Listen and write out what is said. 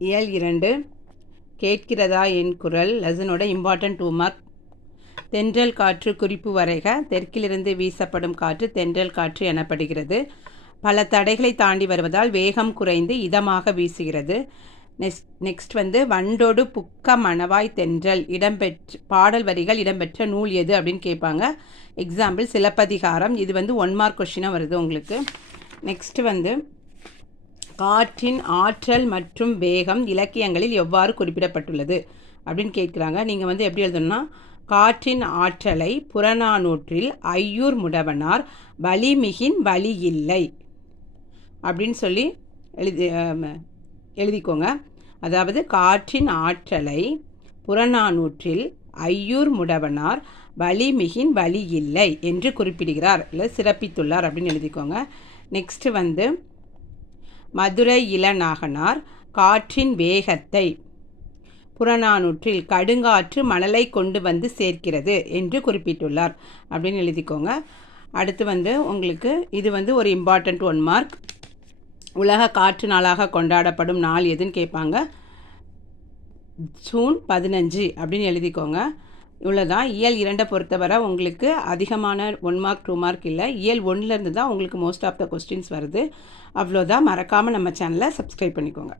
இயல் 2 கேட்கிறதா என் குரல் லெசனோட important 2 mark. தென்றல் காற்று குறிப்பு வரைக. தெற்கிலிருந்து வீசப்படும் காற்று தென்றல் காற்று எனப்படுகிறது. பல தடைகளை தாண்டி வருவதால் வேகம் குறைந்து இதமாக வீசுகிறது. நெக்ஸ்ட் வண்டோடு புக்க மணவாய் தென்றல் இடம்பெற்ற பாடல் வரிகள் இடம்பெற்ற நூல் எது அப்படின்னு கேட்பாங்க. எக்ஸாம்பிள் சிலப்பதிகாரம். இது 1 மார்க் கொஷினாக வருது உங்களுக்கு. நெக்ஸ்ட் காற்றின் ஆற்றல் மற்றும் வேகம் இலக்கியங்களில் எவ்வாறு குறிப்பிடப்பட்டுள்ளது அப்படின்னு கேட்குறாங்க. நீங்கள் எப்படி எழுதணும்னா, காற்றின் ஆற்றலை புறநானூற்றில் ஐயூர் முடவனார் வலிமிகின் வலி இல்லை அப்படின்னு சொல்லி எழுதிக்கோங்க. அதாவது காற்றின் ஆற்றலை புறநானூற்றில் ஐயூர் முடவனார் வலிமிகின் வலி இல்லை என்று குறிப்பிடுகிறார் இல்லை சிறப்பித்துள்ளார் அப்படின்னு எழுதிக்கோங்க. நெக்ஸ்ட் மதுரை இளநாகனார் காற்றின் வேகத்தை புறநானூற்றில் கடுங்காற்று மணலை கொண்டு வந்து சேர்க்கிறது என்று குறிப்பிட்டுள்ளார் அப்படின்னு எழுதிக்கோங்க. அடுத்து உங்களுக்கு இது ஒரு இம்பார்ட்டண்ட் 1 மார்க். உலக காற்று நாளாக கொண்டாடப்படும் நாள் எதுன்னு கேட்பாங்க. ஜூன் 15 அப்படின்னு எழுதிக்கோங்க. இவ்வளோதான். இயல் 2 பொறுத்தவரை உங்களுக்கு அதிகமான 1 மார்க் 2 மார்க் இல்லை. இயல் 1லேருந்து தான் உங்களுக்கு மோஸ்ட் ஆஃப் த கொஸ்டின்ஸ் வருது. அவ்வளோதான். மறக்காமல் நம்ம சேனலை சப்ஸ்கிரைப் பண்ணிக்கோங்க.